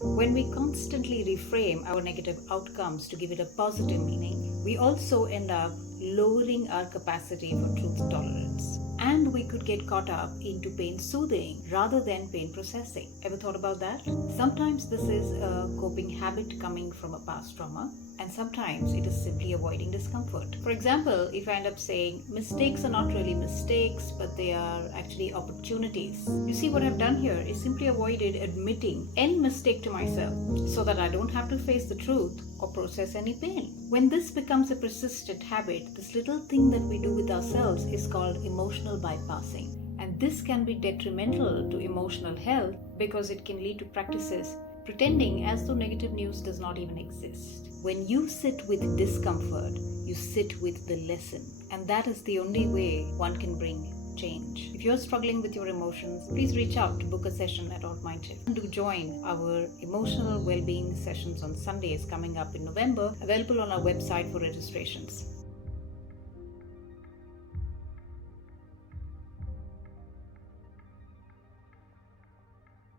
When we constantly reframe our negative outcomes to give it a positive meaning, we also end up lowering our capacity for truth tolerance. And we could get caught up into pain soothing rather than pain processing. Ever thought about that? Sometimes this is a coping habit coming from a past trauma, and sometimes it is simply avoiding discomfort. For example, if I end up saying mistakes are not really mistakes, but they are actually opportunities. You see, what I've done here is simply avoided admitting any mistake to myself so that I don't have to face the truth or process any pain. When this becomes a persistent habit, this little thing that we do with ourselves is called emotional bypassing. And this can be detrimental to emotional health because it can lead to practices pretending as though negative news does not even exist. When you sit with discomfort, you sit with the lesson. And that is the only way one can bring change. If you're struggling with your emotions, please reach out to book a session at AltMindShift and to join our emotional well-being sessions on Sundays coming up in November, available on our website for registrations.